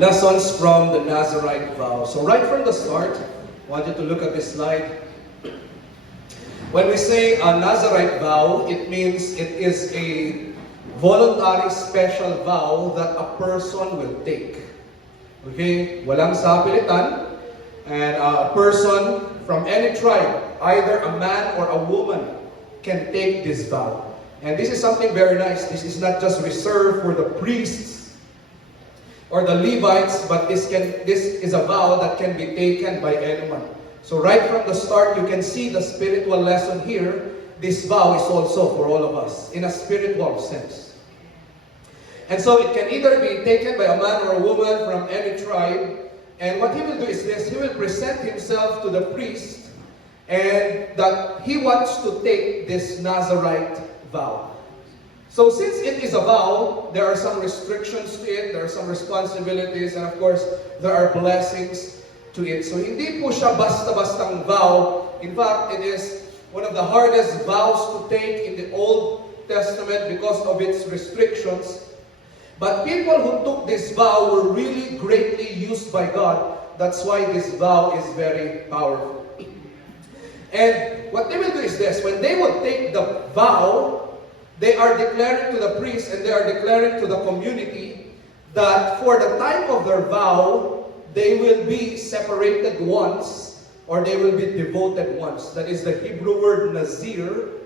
Lessons from the Nazarite vow. So right from the start, I want you to look at this slide. When we say a Nazarite vow, it means it is a voluntary special vow that a person will take. Okay? Walang sapilitan. And a person from any tribe, either a man or a woman, can take this vow. And this is something very nice. This is not just reserved for the priests or the Levites, but this is a vow that can be taken by anyone. So right from the start, you can see the spiritual lesson here. This vow is also for all of us, in a spiritual sense. And so it can either be taken by a man or a woman from any tribe. And what he will do is this: he will present himself to the priest, and that he wants to take this Nazarite vow. So since it is a vow, there are some restrictions to it, there are some responsibilities, and of course, there are blessings to it. So hindi po siya basta-bastang vow. In fact, it is one of the hardest vows to take in the Old Testament because of its restrictions. But people who took this vow were really greatly used by God. That's why this vow is very powerful. And what they will do is this: when they will take the vow, they are declaring to the priest and they are declaring to the community that for the time of their vow, they will be separated once, or they will be devoted once. That is the Hebrew word nazir,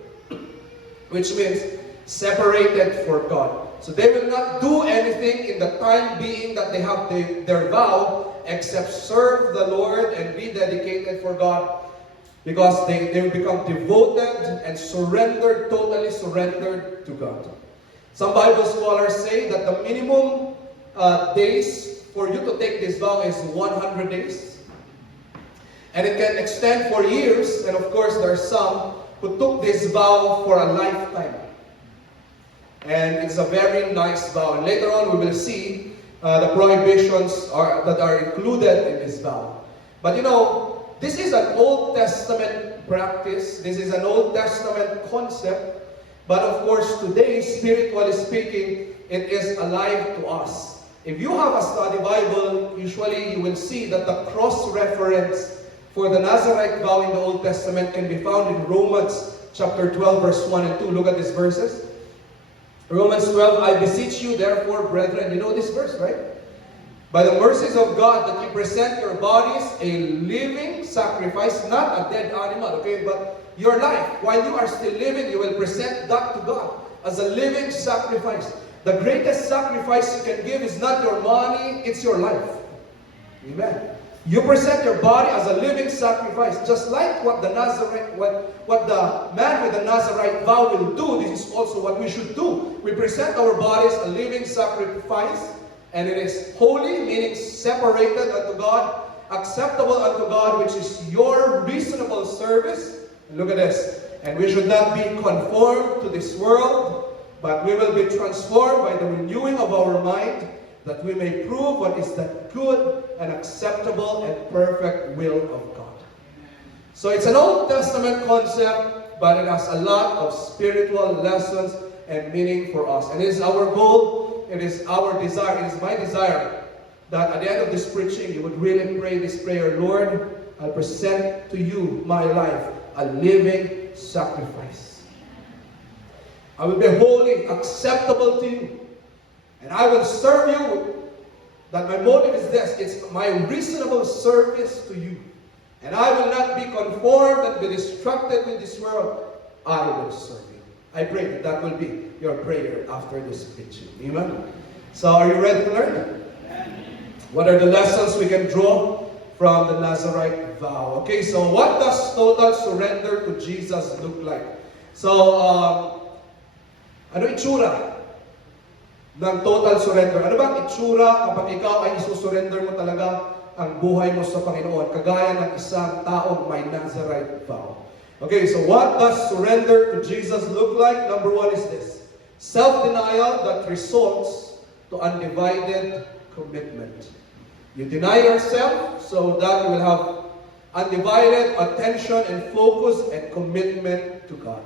which means separated for God. So they will not do anything in the time being that they have their vow, except serve the Lord and be dedicated for God. Because they will become devoted and surrendered, totally surrendered to God. Some Bible scholars say that the minimum days for you to take this vow is 100 days. And it can extend for years. And of course, there are some who took this vow for a lifetime. And it's a very nice vow. And later on, we will see the prohibitions that are included in this vow. But you know, this is an Old Testament practice. This is an Old Testament concept. But of course, today, spiritually speaking, it is alive to us. If you have a study Bible, usually you will see that the cross-reference for the Nazarite vow in the Old Testament can be found in Romans chapter 12, verse 1 and 2. Look at these verses. Romans 12, I beseech you, therefore, brethren. You know this verse, right? By the mercies of God, that you present your bodies a living sacrifice, not a dead animal, okay? But your life, while you are still living, you will present that to God as a living sacrifice. The greatest sacrifice you can give is not your money, it's your life. Amen. You present your body as a living sacrifice, just like what the man with the Nazarite vow will do. This is also what we should do. We present our bodies a living sacrifice. And it is holy, meaning separated unto God, acceptable unto God, which is your reasonable service. And look at this. And we should not be conformed to this world, but we will be transformed by the renewing of our mind, that we may prove what is the good and acceptable and perfect will of God. So it's an Old Testament concept, but it has a lot of spiritual lessons and meaning for us. And it is our goal. It is our desire, it is my desire, that at the end of this preaching, you would really pray this prayer: Lord, I present to you my life, a living sacrifice. I will be holy, acceptable to you, and I will serve you. That my motive is this: it's my reasonable service to you. And I will not be conformed and be distracted with this world. I will serve you. I pray that that will be your prayer after this preaching. Amen? So are you ready to learn? What are the lessons we can draw from the Nazarite vow? Okay, so what does total surrender to Jesus look like? So, ano itsura ng total surrender? Ano bang itsura kapag ikaw ay isusurrender mo talaga ang buhay mo sa Panginoon, kagaya ng isang taong may Nazarite vow? Okay, so what does surrender to Jesus look like? Number one is this: self-denial that results to undivided commitment. You deny yourself so that you will have undivided attention and focus and commitment to God.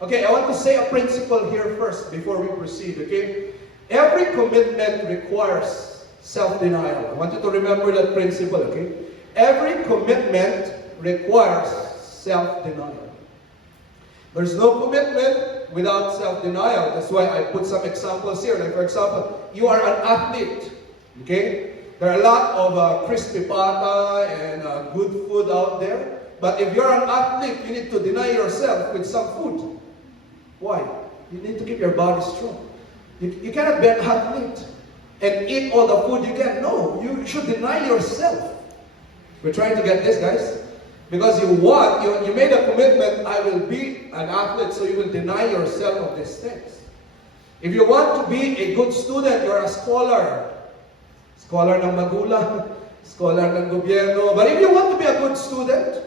Okay, I want to say a principle here first before we proceed, okay? Every commitment requires self-denial. I want you to remember that principle, okay? Every commitment requires self-denial. There's no commitment without self-denial. That's why I put some examples here. Like for example, you are an athlete, okay? There are a lot of crispy pata and good food out there. But if you're an athlete, you need to deny yourself with some food. Why? You need to keep your body strong. You cannot be an athlete and eat all the food you can. No, you should deny yourself. We're trying to get this, guys. Because you made a commitment, I will be an athlete, so you will deny yourself of these things. If you want to be a good student, you're a scholar. Scholar ng magulang, scholar ng gobyerno. But if you want to be a good student,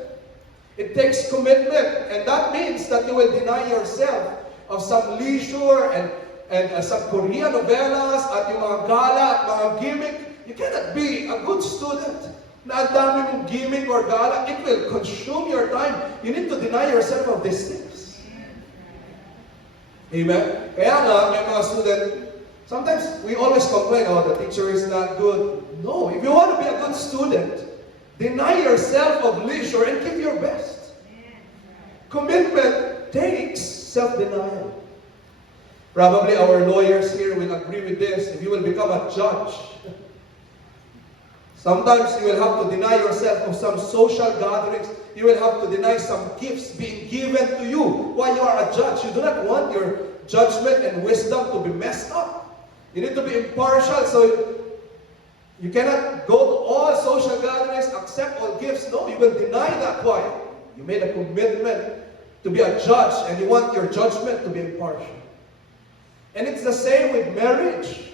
it takes commitment. And that means that you will deny yourself of some leisure and some Korean novelas at yung mga gala at mga gimmick. You cannot be a good student na ang dami mong gimmick or gala. It will consume your time. You need to deny yourself of these things. Amen? Kaya nga, may mga student, sometimes we always complain, oh, the teacher is not good. No, if you want to be a good student, deny yourself of leisure and give your best. Commitment takes self-denial. Probably our lawyers here will agree with this. If you will become a judge, sometimes you will have to deny yourself of some social gatherings. You will have to deny some gifts being given to you while you are a judge. You do not want your judgment and wisdom to be messed up. You need to be impartial, so you cannot go to all social gatherings, accept all gifts. No, you will deny that. Why? You made a commitment to be a judge, and you want your judgment to be impartial. And it's the same with marriage.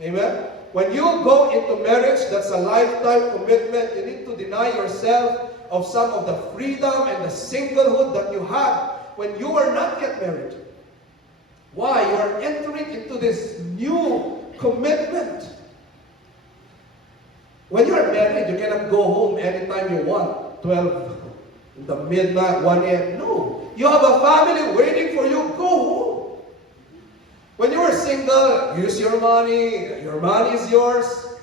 Amen? When you go into marriage, that's a lifetime commitment. You need to deny yourself of some of the freedom and the singlehood that you had when you were not yet married. Why? You are entering into this new commitment. When you are married, you cannot go home anytime you want. 12 in the midnight, 1 a.m. No. You have a family waiting for you. Go home. When you are single, use your money. Your money is yours.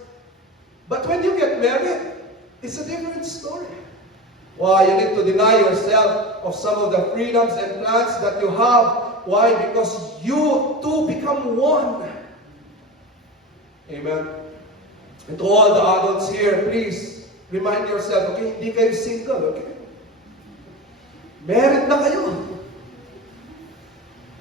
But when you get married, it's a different story. Why? You need to deny yourself of some of the freedoms and plans that you have. Why? Because you two become one. Amen. And to all the adults here, please remind yourself, okay, hindi kayo single, okay? Married na kayo.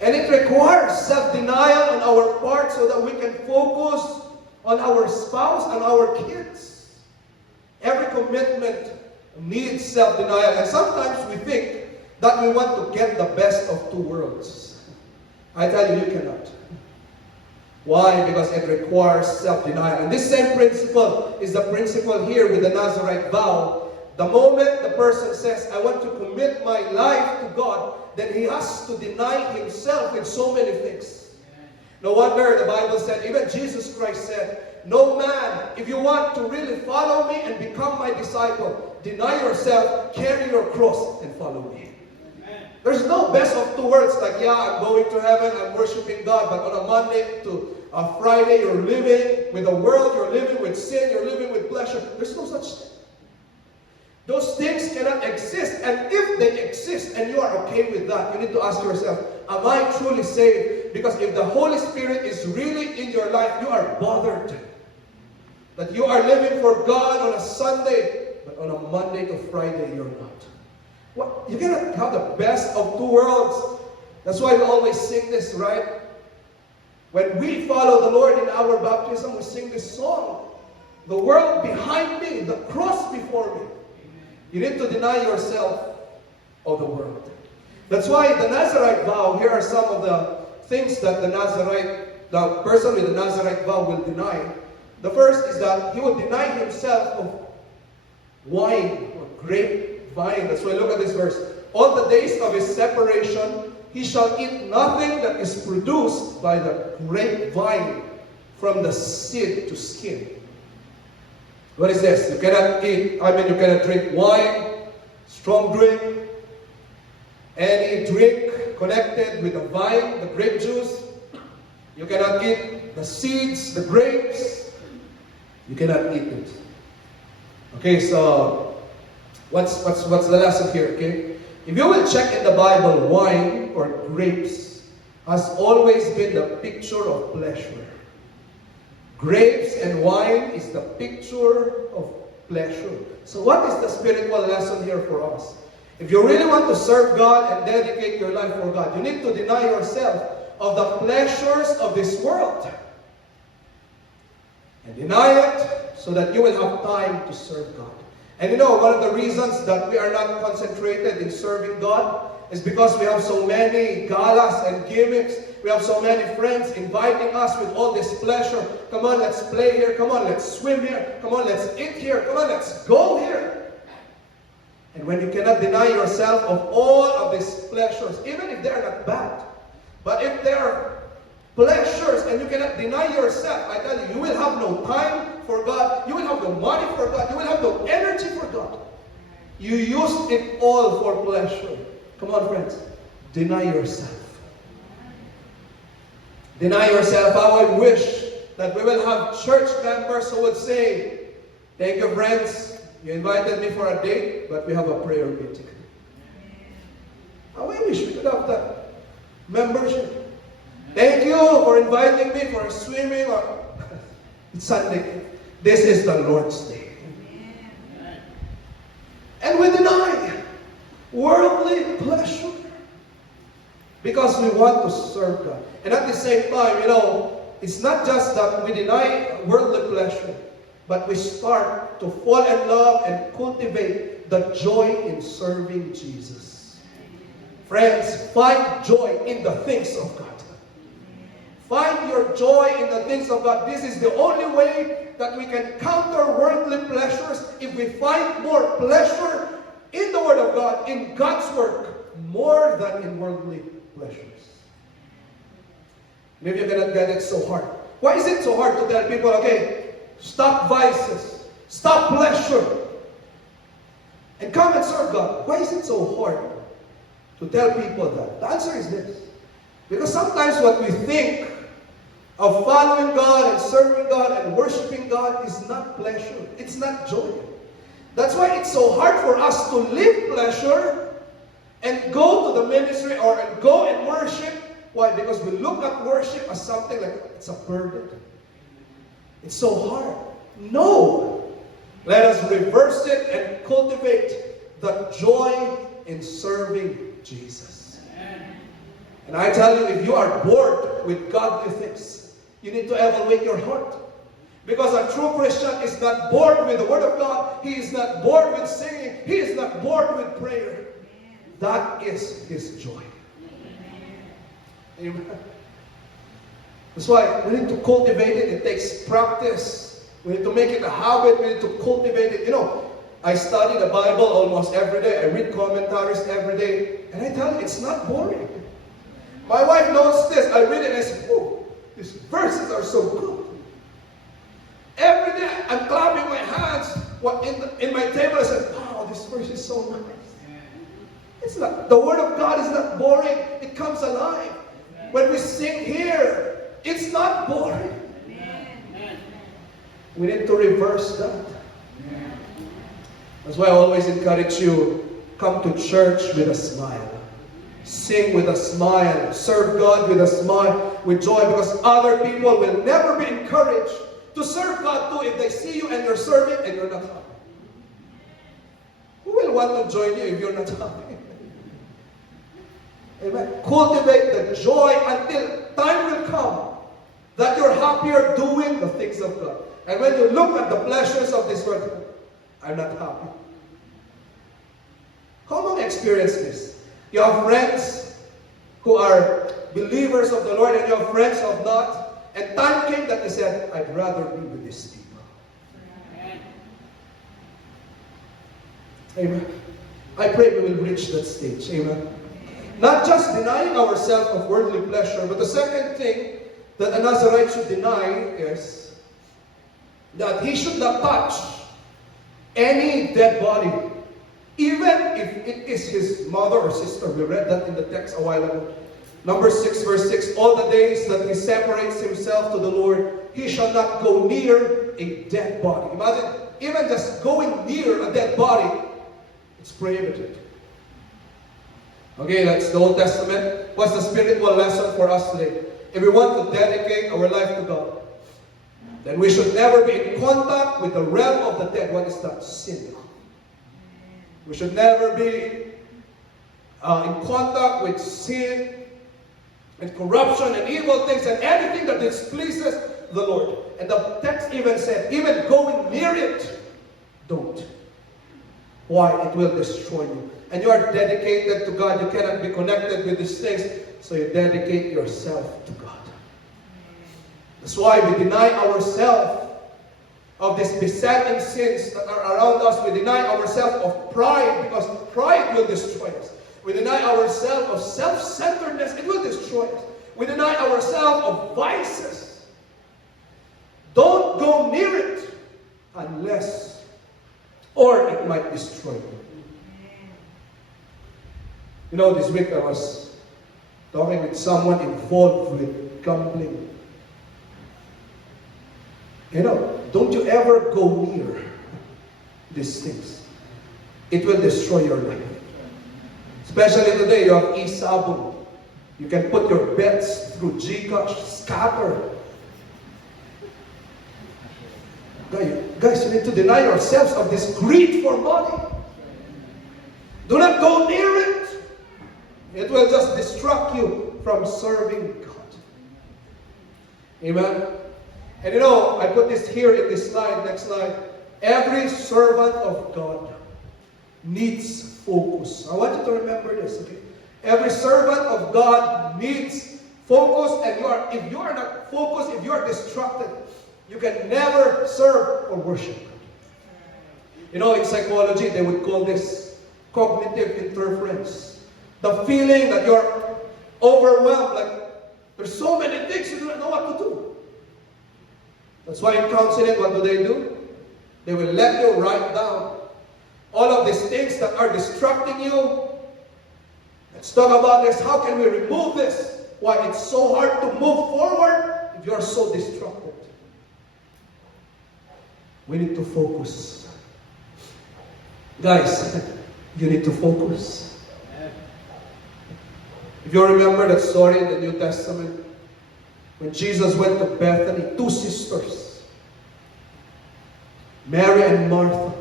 And it requires self-denial on our part so that we can focus on our spouse and our kids. Every commitment needs self-denial. And sometimes we think that we want to get the best of two worlds. I tell you, you cannot. Why? Because it requires self-denial. And this same principle is the principle here with the Nazarite vow. The moment the person says, I want to commit my life to God, then he has to deny himself in so many things. No wonder the Bible said, even Jesus Christ said, no man, if you want to really follow me and become my disciple, deny yourself, carry your cross, and follow me. There's no best of two worlds like, yeah, I'm going to heaven, I'm worshiping God, but on a Monday to a Friday, you're living with the world, you're living with sin, you're living with pleasure. There's no such thing. Those things cannot exist, and if they exist and you are okay with that, you need to ask yourself, am I truly saved? Because if the Holy Spirit is really in your life, you are bothered that you are living for God on a Sunday, but on a Monday to Friday, you're not. What? You cannot have the best of two worlds. That's why we always sing this, right? When we follow the Lord in our baptism, we sing this song. The world behind me, the cross before me. You need to deny yourself of the world. That's why the Nazarite vow, here are some of the things that the person with the Nazarite vow will deny. The first is that he will deny himself of wine or grapevine. That's why look at this verse. All the days of his separation, he shall eat nothing that is produced by the grapevine from the seed to skin. What is this? You cannot eat, you cannot drink wine, strong drink, any drink connected with the vine, the grape juice. You cannot eat the seeds, the grapes. You cannot eat it. Okay, so what's the lesson here? Okay, if you will check in the Bible, wine or grapes has always been the picture of pleasure. Grapes and wine is the picture of pleasure. So what is the spiritual lesson here for us? If you really want to serve God and dedicate your life for God, you need to deny yourself of the pleasures of this world. And deny it so that you will have time to serve God. And you know, one of the reasons that we are not concentrated in serving God is because we have so many galas and gimmicks. We have so many friends inviting us with all this pleasure. Come on, let's play here. Come on, let's swim here. Come on, let's eat here. Come on, let's go here. And when you cannot deny yourself of all of these pleasures, even if they are not bad, but if they are pleasures and you cannot deny yourself, I tell you, you will have no time for God. You will have no money for God. You will have no energy for God. You use it all for pleasure. Come on, friends. Deny yourself. Deny yourself. How I wish that we will have church members who would say, thank you, friends. You invited me for a date, but we have a prayer meeting. How I wish we could have that membership. Thank you for inviting me for swimming or it's Sunday. This is the Lord's Day. And we deny worldly pleasure because we want to serve God. And at the same time, you know, it's not just that we deny worldly pleasure, but we start to fall in love and cultivate the joy in serving Jesus. Friends, find joy in the things of God. Find your joy in the things of God. This is the only way that we can counter worldly pleasures if we find more pleasure in the Word of God, in God's work, more than in worldly pleasures. Maybe you cannot get it so hard. Why is it so hard to tell people, okay, stop vices, stop pleasure, and come and serve God? Why is it so hard to tell people that? The answer is this. Because sometimes what we think of following God and serving God and worshiping God is not pleasure. It's not joy. That's why it's so hard for us to live pleasure and go to the ministry or and go and worship. Why? Because we look at worship as something like it's a burden. It's so hard. No. Let us reverse it and cultivate the joy in serving Jesus. And I tell you, if you are bored with godly things, you need to evaluate your heart. Because a true Christian is not bored with the Word of God. He is not bored with singing. He is not bored with prayer. That is his joy. Amen. That's why we need to cultivate it. It takes practice. We need to make it a habit. We need to cultivate it. You know, I study the Bible almost every day. I read commentaries every day. And I tell you, it's not boring. My wife knows this. I read it and I say, oh, these verses are so good. Every day I'm clapping my hands in my table. I said, wow, this verse is so nice. It's not, the Word of God is not boring. It comes alive. When we sing here, it's not boring. We need to reverse that. That's why I always encourage you, come to church with a smile. Sing with a smile. Serve God with a smile, with joy, because other people will never be encouraged to serve God too if they see you and you're serving and you're not happy. Who will want to join you if you're not happy? Amen. Cultivate the joy until time will come that you're happier doing the things of God. And when you look at the pleasures of this world, I'm not happy. How long experience this? You have friends who are believers of the Lord and you have friends who have not. And time came that they said, I'd rather be with these people. Amen. I pray we will reach that stage. Amen. Not just denying ourselves of worldly pleasure, but the second thing that a Nazarite should deny is that he should not touch any dead body, even if it is his mother or sister. We read that in the text a while ago. Number 6, verse 6, all the days that he separates himself to the Lord, he shall not go near a dead body. Imagine, even just going near a dead body, it's prohibited. Okay, that's the Old Testament. What's the spiritual lesson for us today? If we want to dedicate our life to God, then we should never be in contact with the realm of the dead. What is that? Sin. We should never be in contact with sin and corruption and evil things and anything that displeases the Lord. And the text even said, even going near it, don't. Why? It will destroy you. And you are dedicated to God. You cannot be connected with these things. So you dedicate yourself to God. That's why we deny ourselves of these besetting sins that are around us. We deny ourselves of pride, because pride will destroy us. We deny ourselves of self-centeredness. It will destroy us. We deny ourselves of vices. Don't go near it unless, or it might destroy you. You know, this week I was talking with someone involved with gambling. You know, don't you ever go near these things. It will destroy your life. Especially today, you have e-sabon. You can put your bets through GCash, scatter. Guys, you need to deny yourselves of this greed for money. Do not go near it. It will just distract you from serving God. Amen. And you know, I put this here in this slide, next slide. Every servant of God needs focus. I want you to remember this, okay? Every servant of God needs focus, and if you are not focused, if you are distracted, you can never serve or worship God. You know, in psychology, they would call this cognitive interference. The feeling that you're overwhelmed, like there's so many things you don't know what to do. That's why in counseling, what do? They will let you write down all of these things that are distracting you. Let's talk about this. How can we remove this? Why it's so hard to move forward if you're so distracted. We need to focus. Guys, you need to focus. If you remember that story in the New Testament, when Jesus went to Bethany, two sisters, Mary and Martha.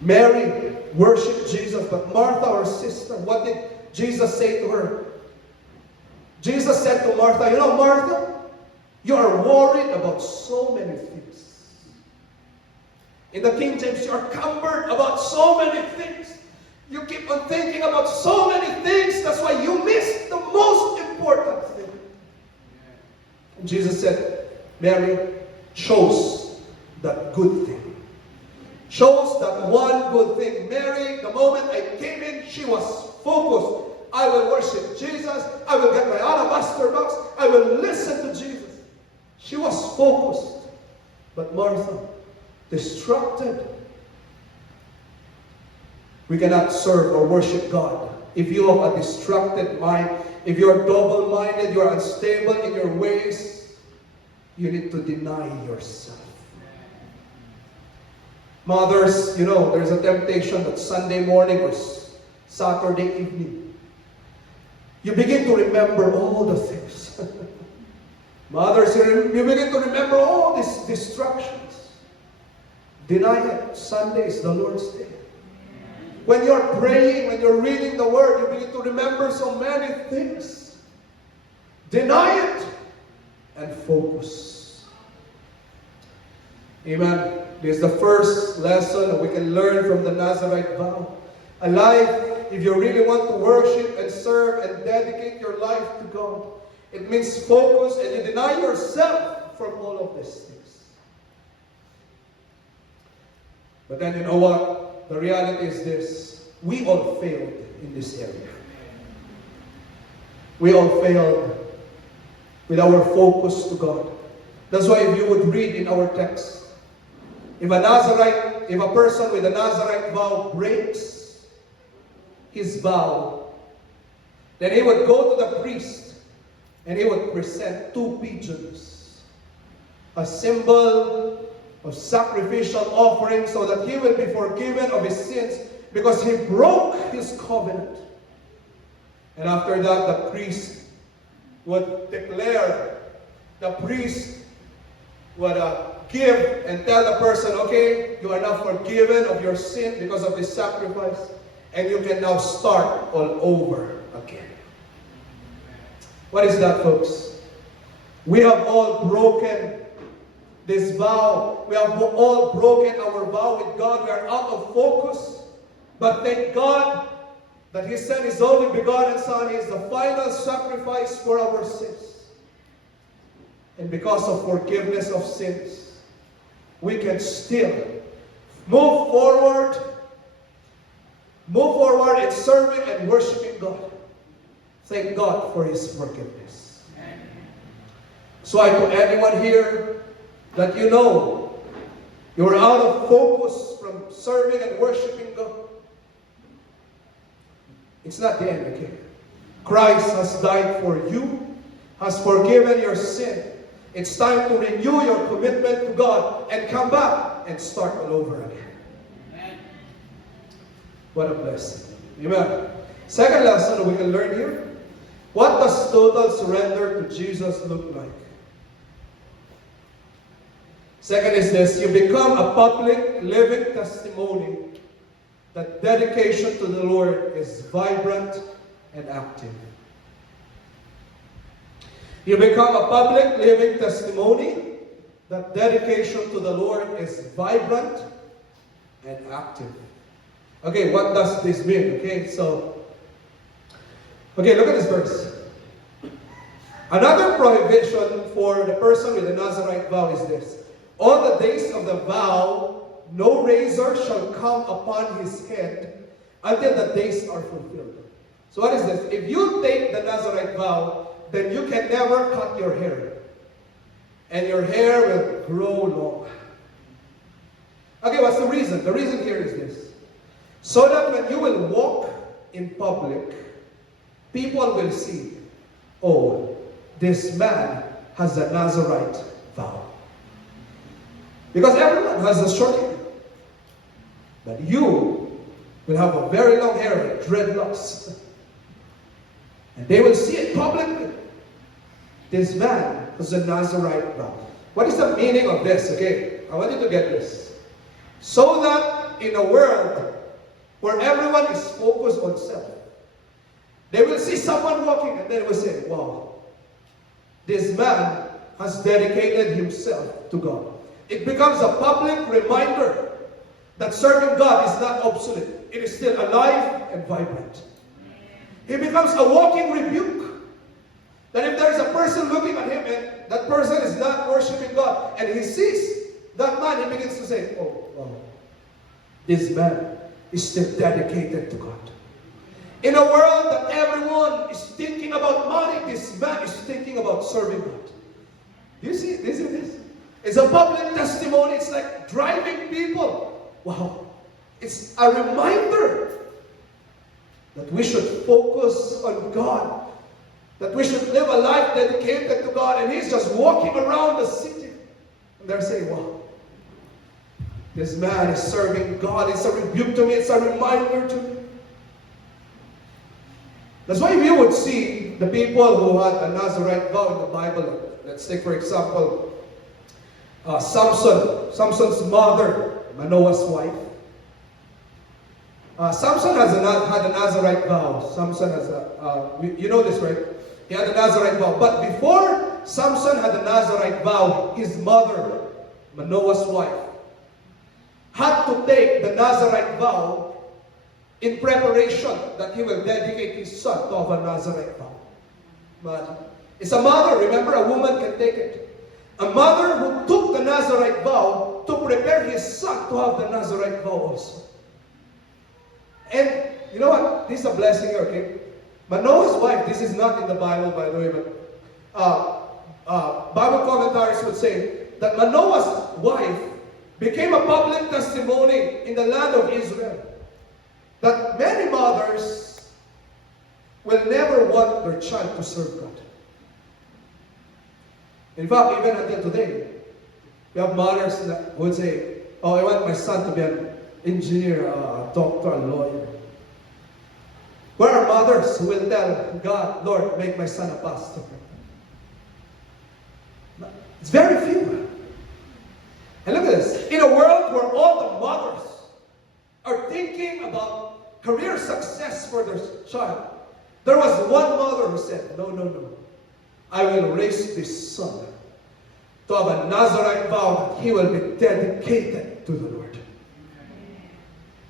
Mary worshiped Jesus, but Martha, her sister, what did Jesus say to her? Jesus said to Martha, you know, Martha, you are worried about so many things. In the King James, you are cumbered about so many things. You keep on thinking about so many things. That's why you miss the most important thing. And Jesus said, Mary chose that good thing. Chose that one good thing. Mary, the moment I came in, she was focused. I will worship Jesus. I will get my alabaster box. I will listen to Jesus. She was focused. But Martha, distracted. We cannot serve or worship God if you have a distracted mind. If you are double-minded, you are unstable in your ways, you need to deny yourself. Mothers, you know, there's a temptation that Sunday morning or Saturday evening, you begin to remember all the things. Mothers, you begin to remember all these distractions. Deny it. Sunday is the Lord's day. When you're praying, when you're reading the Word, you begin to remember so many things. Deny it and focus. Amen. This is the first lesson that we can learn from the Nazarite vow. A life, if you really want to worship and serve and dedicate your life to God, it means focus, and you deny yourself from all of these things. But then you know what? The reality is this. We all failed in this area. We all failed with our focus to God. That's why if you would read in our text, if a person with a Nazarite vow breaks his vow, then he would go to the priest and he would present 2 pigeons a symbol of sacrificial offering so that he will be forgiven of his sins because he broke his covenant. And after that, the priest would declare, the priest would give and tell the person, okay, you are now forgiven of your sin because of this sacrifice, and you can now start all over again. What is that, folks? We have all broken this vow. We have all broken our vow with God. We are out of focus. But thank God that He sent His only begotten Son. He is the final sacrifice for our sins. And because of forgiveness of sins, we can still move forward in serving and worshiping God. Thank God for His forgiveness. So to anyone here that you know you're out of focus from serving and worshiping God, it's not the end, okay? Christ has died for you, has forgiven your sin. It's time to renew your commitment to God and come back and start all over again. Amen. What a blessing. Amen. Second lesson we can learn here. What does total surrender to Jesus look like? Second is this: you become a public, living testimony that dedication to the Lord is vibrant and active. You become a public, living testimony that dedication to the Lord is vibrant and active. Okay, what does this mean? Okay, look at this verse. Another prohibition for the person with the Nazarite vow is this: all the days of the vow, no razor shall come upon his head until the days are fulfilled. So what is this? If you take the Nazarite vow, then you can never cut your hair. And your hair will grow long. Okay, what's the reason? The reason here is this: so that when you will walk in public, people will see, oh, this man has a Nazarite vow. Because everyone has a short hair. But you will have a very long hair, dreadlocks. And they will see it publicly. This man has a Nazarite vow. What is the meaning of this? Okay, I want you to get this. So that in a world where everyone is focused on self, they will see someone walking and they will say, wow, this man has dedicated himself to God. It becomes a public reminder that serving God is not obsolete. It is still alive and vibrant. It becomes a walking rebuke. That if there is a person looking at him and that person is not worshiping God, and he sees that man, he begins to say, oh, wow, this man is still dedicated to God. In a world that everyone is thinking about money, this man is thinking about serving God. You see this? It's a public testimony. It's like driving people. Wow. It's a reminder that we should focus on God. That we should live a life dedicated to God. And he's just walking around the city. And they're saying, wow, this man is serving God. It's a rebuke to me. It's a reminder to me. That's why if you would see the people who had a Nazarite vow in the Bible, let's take for example, Samson's mother, Manoah's wife. Samson had a Nazarite vow. Samson has you know this, right? He had a Nazarite vow. But before Samson had a Nazarite vow, his mother, Manoah's wife, had to take the Nazarite vow in preparation that he will dedicate his son to have a Nazarite vow. But it's a mother, remember, a woman can take it. A mother who took the Nazarite vow to prepare his son to have the Nazarite vow also. And you know what? This is a blessing here, okay? Manoah's wife, this is not in the Bible, by the way, but Bible commentaries would say that Manoah's wife became a public testimony in the land of Israel that many mothers will never want their child to serve God. In fact, even until today, We have mothers that would say, oh, I want my son to be an engineer, a doctor, a lawyer. Where are mothers who will tell God, Lord, make my son a pastor? It's very few. And look at this. In a world where all the mothers are thinking about career success for their child, there was one mother who said, no, no, no. I will raise this son to have a Nazarite vow that he will be dedicated to the Lord.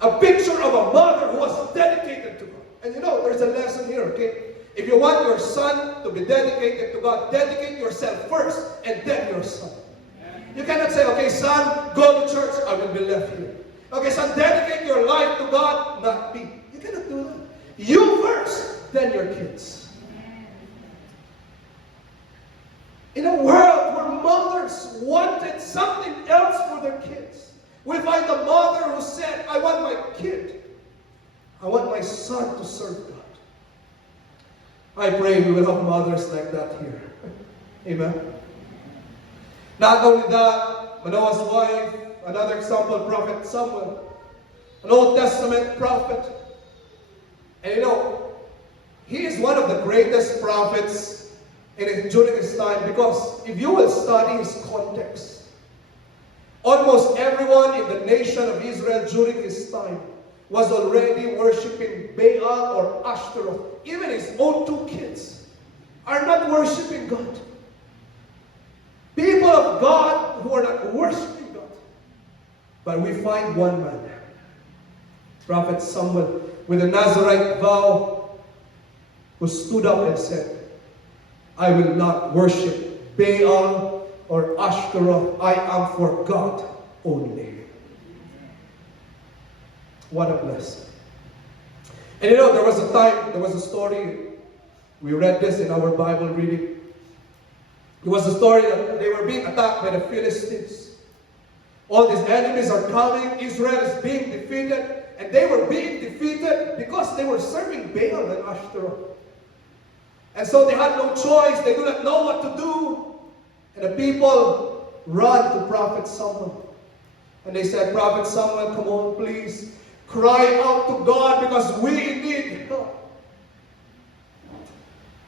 A picture of a mother who was dedicated to God. And you know, there's a lesson here, okay? If you want your son to be dedicated to God, dedicate yourself first and then your son. You cannot say, okay, son, go to church, I will be left here. Okay, son, dedicate your life to God, not me. You cannot do that. You first, then your kids. In a world where mothers wanted something else for their kids, we find a mother who said, I want my kid, I want my son to serve God. I pray we will have mothers like that here. Amen. Not only that, Manoah's wife, another example, Prophet Samuel, an Old Testament prophet. And you know, he is one of the greatest prophets during his time, because if you will study his context, almost everyone in the nation of Israel during his time was already worshiping Baal or Ashtaroth. Even his own two kids are not worshiping God. People of God who are not worshiping God. But we find one man, Prophet Samuel, with a Nazarite vow, who stood up and said, I will not worship Baal or Ashtaroth. I am for God only. What a blessing. And you know, there was a story, we read this in our Bible reading. It was a story that they were being attacked by the Philistines. All these enemies are coming, Israel is being defeated, and they were being defeated because they were serving Baal and Ashtaroth. And so they had no choice, they do not know what to do. And the people run to Prophet Samuel. And they said, Prophet Samuel, come on, please, cry out to God because we need help.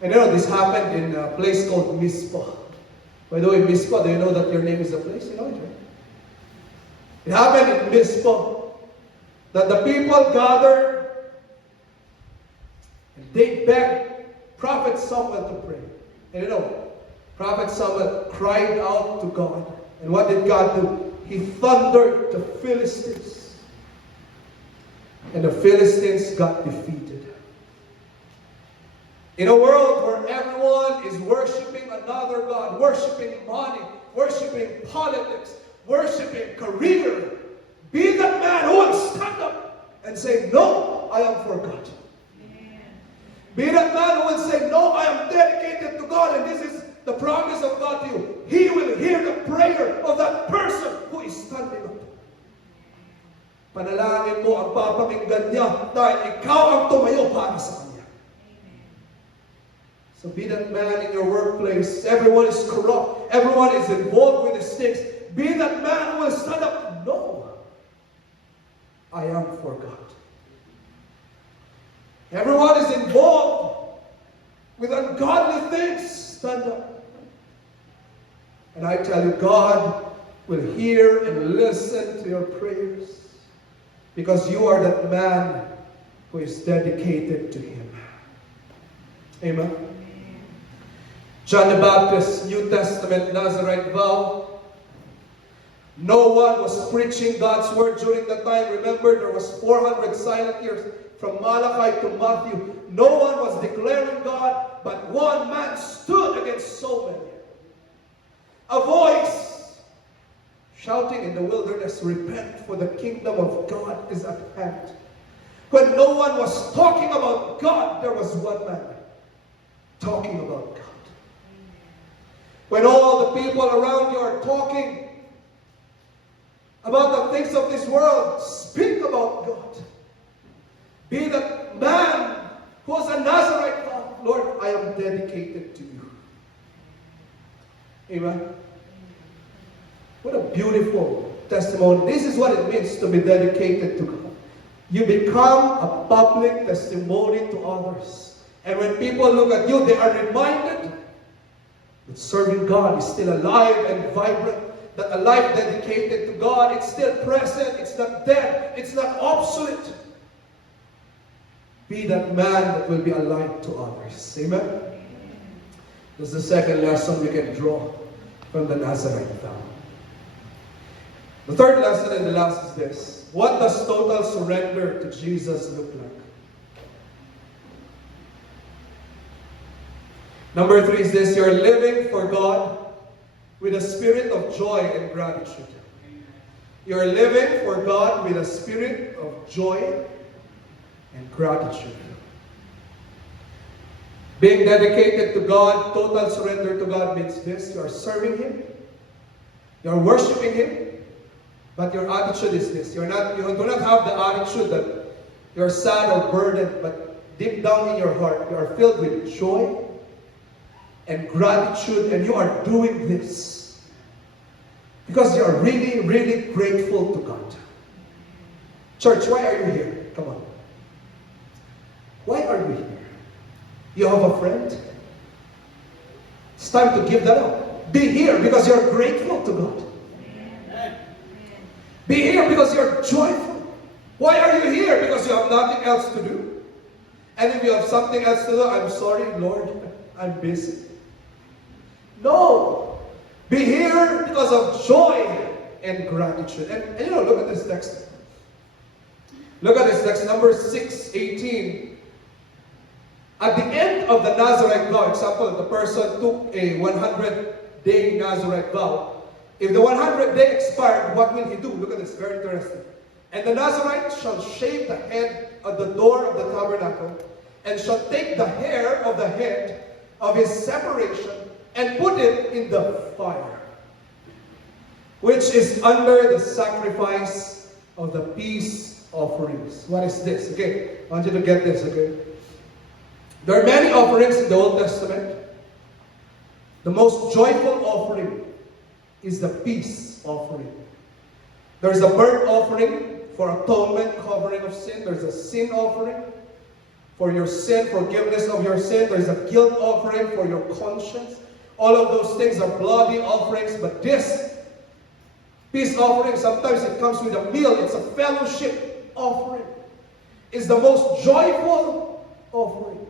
And you know, this happened in a place called Mizpah. By the way, Mizpah, do you know that your name is a place? You know it, right? It happened in Mizpah that the people gathered and they begged Prophet Samuel to pray. And you know, Prophet Samuel cried out to God. And what did God do? He thundered the Philistines. And the Philistines got defeated. In a world where everyone is worshiping another God, worshiping money, worshiping politics, worshiping career, be that man who will stand up and say, no, I am for God. Amen. Be that man who will say, no, I am dedicated to God, and this is the promise of God to you. He will hear the prayer of that person who is standing up. Panalangin mo ang papakinggan niya dahil ikaw ang tumayo para sa kanya. So be that man in your workplace. Everyone is corrupt. Everyone is involved with these things. Be that man who will stand up. No, I am for God. Everyone is involved with ungodly things. Stand up. And I tell you, God will hear and listen to your prayers because you are that man who is dedicated to Him. Amen. John the Baptist, New Testament Nazarite vow. No one was preaching God's word during that time. Remember, there was 400 silent years from Malachi to Matthew. No one was declaring God, but one man stood against so many. A voice shouting in the wilderness, repent, for the kingdom of God is at hand. When no one was talking about God, there was one man talking about God. When all the people around you are talking about the things of this world, speak about God. Be the man who is a Nazarite God. Lord, I am dedicated to you. Amen. What a beautiful testimony. This is what it means to be dedicated to God. You become a public testimony to others. And when people look at you, they are reminded that serving God is still alive and vibrant. That a life dedicated to God, it's still present, it's not dead, it's not obsolete. Be that man that will be a light to others. Amen? This is the second lesson we can draw from the Nazarite vow. The third lesson and the last is this. What does total surrender to Jesus look like? Number 3 is this. You're living for God with a spirit of joy and gratitude. You're living for God with a spirit of joy and gratitude. Being dedicated to God, total surrender to God means this. You are serving Him. You are worshiping Him. But your attitude is this. You do not have the attitude that you're sad or burdened, but deep down in your heart, you are filled with joy and gratitude, and you are doing this because you are really, really grateful to God. Church, why are you here? Come on. Why are you here? You have a friend? It's time to give that up. Be here because you're grateful to God. Be here because you're joyful. Why are you here? Because you have nothing else to do. And if you have something else to do, I'm sorry, Lord, I'm busy. No. Be here because of joy and gratitude. And you know, look at this text. Look at this text, number 6:18. At the end of the Nazarite vow, example, the person took a 100-day Nazarite vow. If the 100-day expired, what will he do? Look at this, very interesting. And the Nazarite shall shave the head at the door of the tabernacle, and shall take the hair of the head of his separation, and put it in the fire, which is under the sacrifice of the peace offerings. What is this? Okay, I want you to get this, okay? There are many offerings in the Old Testament. The most joyful offering is the peace offering. There's a burnt offering for atonement, covering of sin. There's a sin offering for your sin, forgiveness of your sin. There's a guilt offering for your conscience. All of those things are bloody offerings, but this peace offering, sometimes it comes with a meal. It's a fellowship offering. It's the most joyful offering.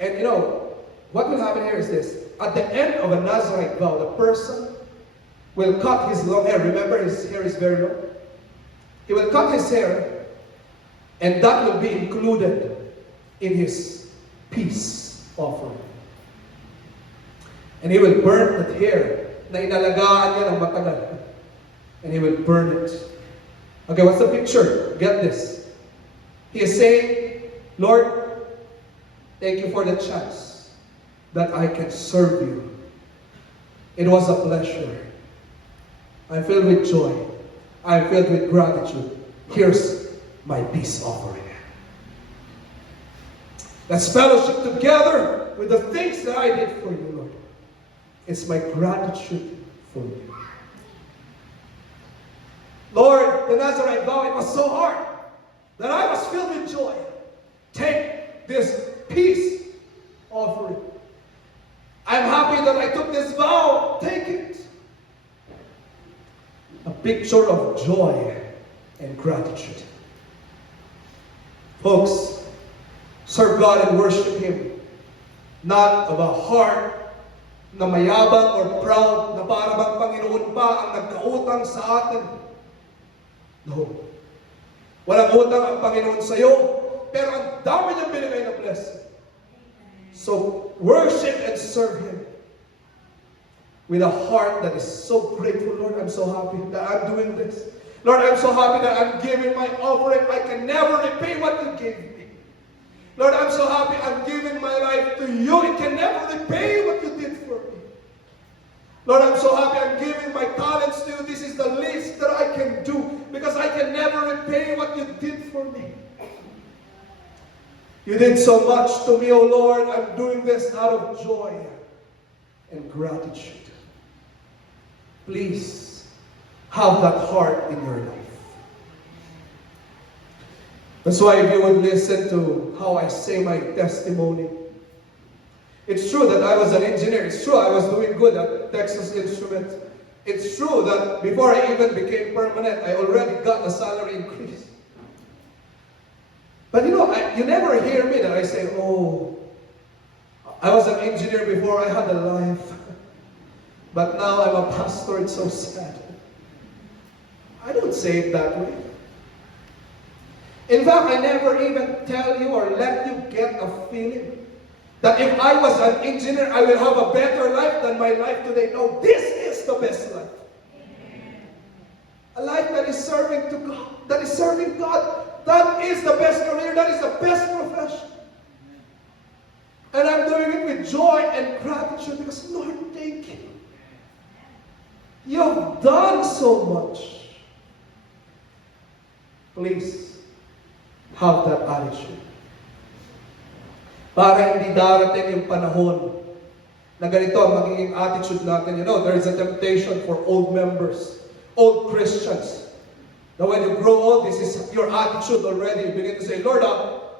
And you know, what will happen here is this. At the end of a Nazarite vow, the person will cut his long hair. Remember, his hair is very long. He will cut his hair, and that will be included in his peace offering. And he will burn that hair na inalagaan niya ng matagal. And he will burn it. Okay, what's the picture? Get this. He is saying, Lord, thank you for the chance that I can serve you. It was a pleasure. I'm filled with joy. I'm filled with gratitude. Here's my peace offering. Let's fellowship together with the things that I did for you, Lord. It's my gratitude for you. Lord, the Nazarite vow, it was so hard that I was filled with joy. Take this peace offering. I'm happy that I took this vow. Take it. A picture of joy and gratitude. Folks, serve God and worship Him. Not of a heart na mayabang or proud na para bang Panginoon pa ang nagkautang sa atin. No. Walang utang ang Panginoon sa iyo, pero ang dami niyang binigay na blessing. So, worship and serve Him with a heart that is so grateful. Lord, I'm so happy that I'm doing this. Lord, I'm so happy that I'm giving my offering. I can never repay what you gave me. Lord, I'm so happy I'm giving my life to you. It can never repay what you did for me. Lord, I'm so happy I'm giving my talents to you. This is the least that I can do because I can never repay what you did for me. You did so much to me, O Lord. I'm doing this out of joy and gratitude. Please have that heart in your life. That's why if you would listen to how I say my testimony, it's true that I was an engineer. It's true I was doing good at Texas Instruments. It's true that before I even became permanent, I already got a salary increase. But you never hear me that I say, oh, I was an engineer before, I had a life. But now I'm a pastor, it's so sad. I don't say it that way. In fact, I never even tell you or let you get a feeling that if I was an engineer, I will have a better life than my life today. No, this is the best life. A life that is serving to God, that is serving God. That is the best career, that is the best profession. And I'm doing it with joy and gratitude because, Lord, thank you. You've done so much. Please, have that attitude. Para hindi darating yung panahon na ganito ang magiging attitude natin. There is a temptation for old members, old Christians. Now when you grow old, this is your attitude already. You begin to say, Lord,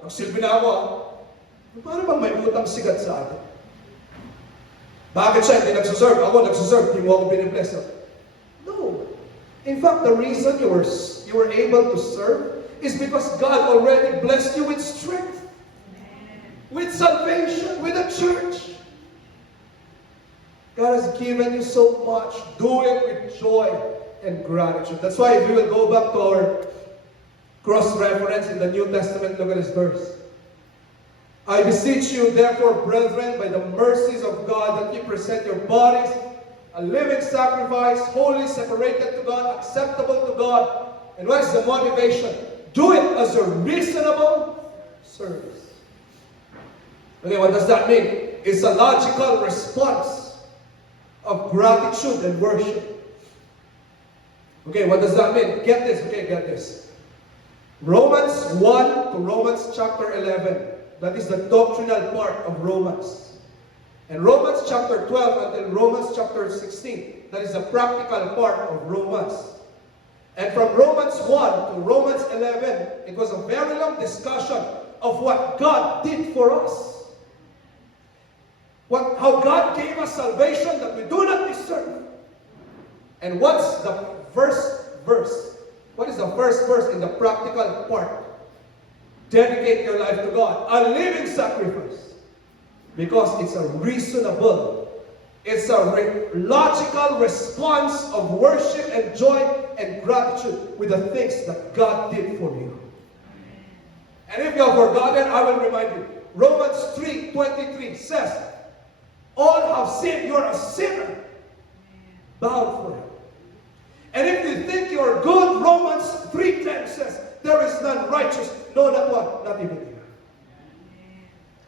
nagsilbi na ako. Paano bang may utang sigat sa atin? Bakit siya hindi nagsuserve? Ako nagsuserve, hindi mo ako binibless. No. In fact, the reason you were able to serve is because God already blessed you with strength, with salvation, with a church. God has given you so much. Do it with joy and gratitude. That's why if we will go back to our cross-reference in the New Testament, look at this verse. I beseech you, therefore, brethren, by the mercies of God, that ye present your bodies a living sacrifice, holy, separated to God, acceptable to God. And what is the motivation? Do it as a reasonable service. Okay, what does that mean? It's a logical response of gratitude and worship. Okay, what does that mean? Get this, get this. Romans 1 to Romans chapter 11. That is the doctrinal part of Romans. And Romans chapter 12 until Romans chapter 16. That is the practical part of Romans. And from Romans 1 to Romans 11, it was a very long discussion of what God did for us. How God gave us salvation that we do not deserve. And what's the first verse? What is the first verse in the practical part? Dedicate your life to God. A living sacrifice. Because it's a reasonable, it's a logical response of worship and joy and gratitude with the things that God did for you. And if you have forgotten, I will remind you. Romans 3:23 says, all have sinned, you're a sinner, bound for hell. And if you think you're good, Romans 3:10 says, there is none righteous, no, not one, not even here.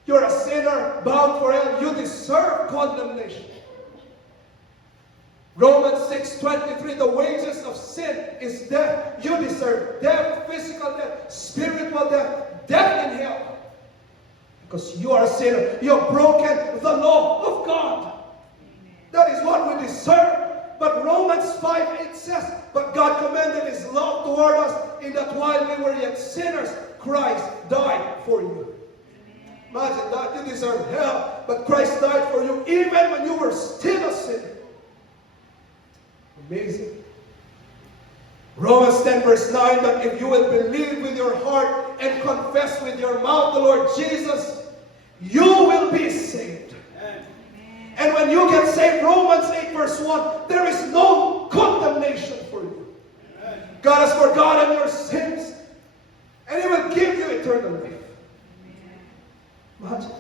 You're a sinner, bound for hell, you deserve condemnation. Romans 6:23, the wages of sin is death. You deserve death, physical death, spiritual death, death in hell. Because you are a sinner. You have broken the law of God. That is what we deserve. But Romans 5:8 says, but God commended His love toward us in that while we were yet sinners, Christ died for you. Imagine that. You deserve hell, but Christ died for you even when you were still a sinner. Amazing. Romans 10 verse 9, that if you will believe with your heart and confess with your mouth the Lord Jesus, you will be saved. Amen. And when you get saved, Romans 8 verse 1, there is no condemnation for you. Amen. God has forgotten your sins, and He will give you eternal life. Imagine.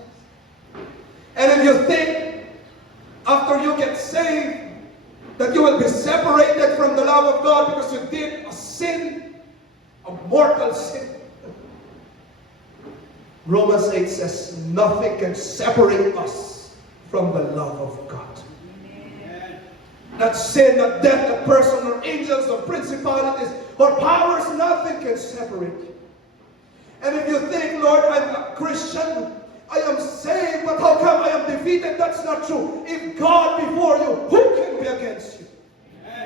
And if you think, after you get saved, that you will be separated from the love of God because you did a sin, a mortal sin. Romans 8 says, nothing can separate us from the love of God. Amen. Not sin, not death, not person, or angels, or principalities, or powers, nothing can separate you. And if you think, Lord, I'm a Christian, I am saved, but how come I am defeated? That's not true. If God before you, who can be against you? Amen.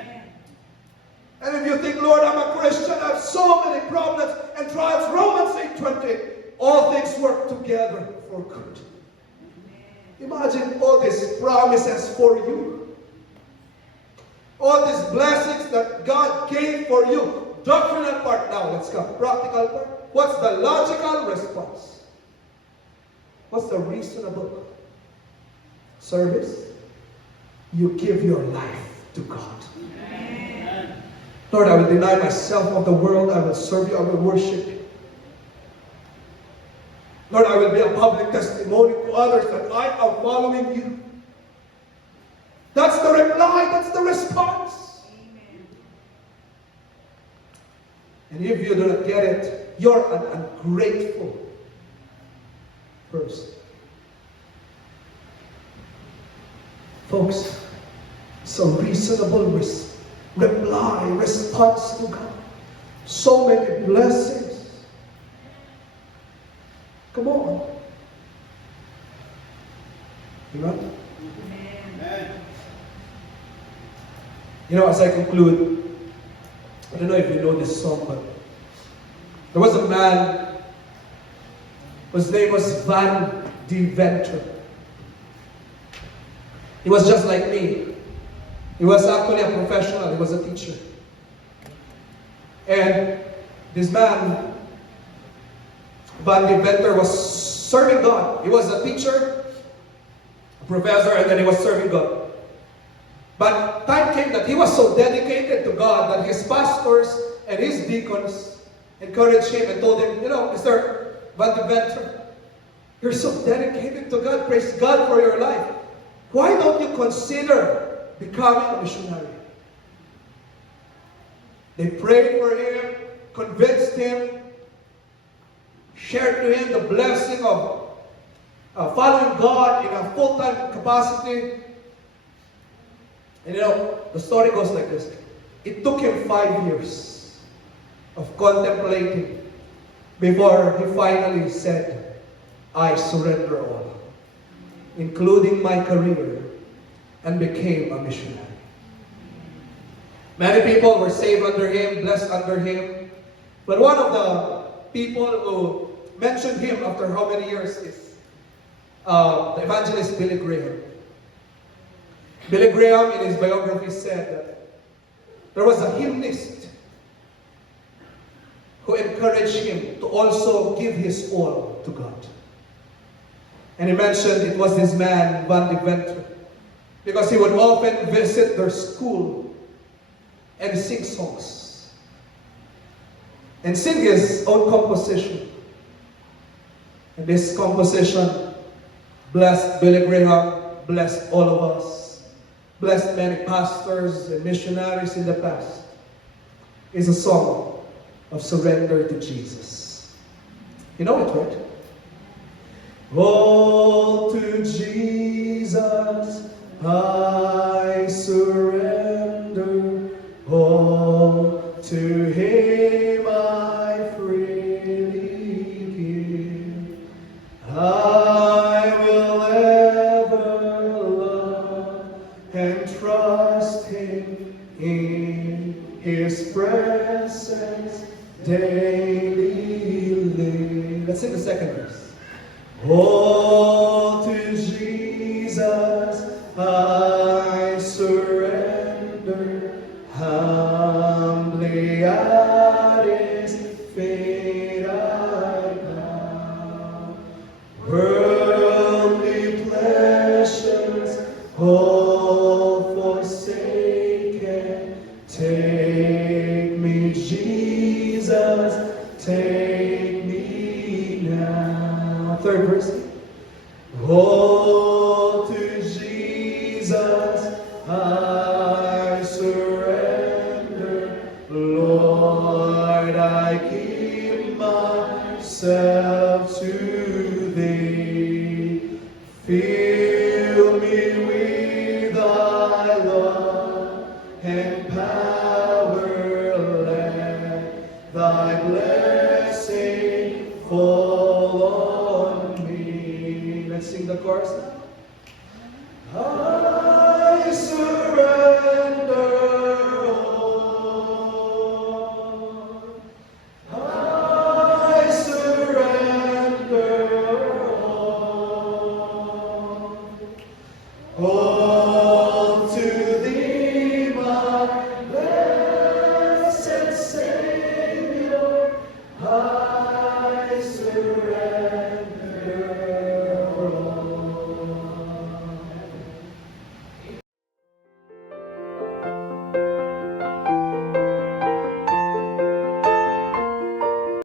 And if you think, Lord, I'm a Christian, I have so many problems and trials, Romans 8:20, all things work together for good. Imagine all these promises for you. All these blessings that God gave for you. Doctrinal part now, let's come. Practical part. What's the logical response? What's the reasonable service? You give your life to God. Amen. Lord, I will deny myself of the world. I will serve you. I will worship you. Lord, I will be a public testimony to others that I am following you. That's the reply. That's the response. Amen. And if you do not get it, you're an ungrateful person. Folks, it's a reasonable response to God. So many blessings. Come on. Amen? Amen. You know, as I conclude, I don't know if you know this song, but there was a man whose name was Van Deventer. He was just like me. He was actually a professional. He was a teacher. And this man, Van Deventer, was serving God. He was a teacher, a professor, and then he was serving God. But time came that he was so dedicated to God that his pastors and his deacons encouraged him and told him, you know, Mr. Van Deventer, you're so dedicated to God. Praise God for your life. Why don't you consider becoming a missionary? They prayed for him, convinced him, shared to him the blessing of following God in a full-time capacity. And you know, the story goes like this. It took him 5 years of contemplating before he finally said, I surrender all, including my career, and became a missionary. Many people were saved under him, blessed under him. But one of the people who mentioned him after how many years is the evangelist Billy Graham. Billy Graham, in his biography, said that there was a hymnist who encouraged him to also give his all to God. And he mentioned it was this man, Van Deventer, because he would often visit their school and sing songs. And sing his own composition. And this composition blessed Billy Graham, blessed all of us, blessed many pastors and missionaries in the past. It's a song of surrender to Jesus. You know it, right? All to Jesus I surrender, all to Him I freely give. I will ever love and trust Him in His presence daily live. Let's sing the second verse. All to Jesus I surrender.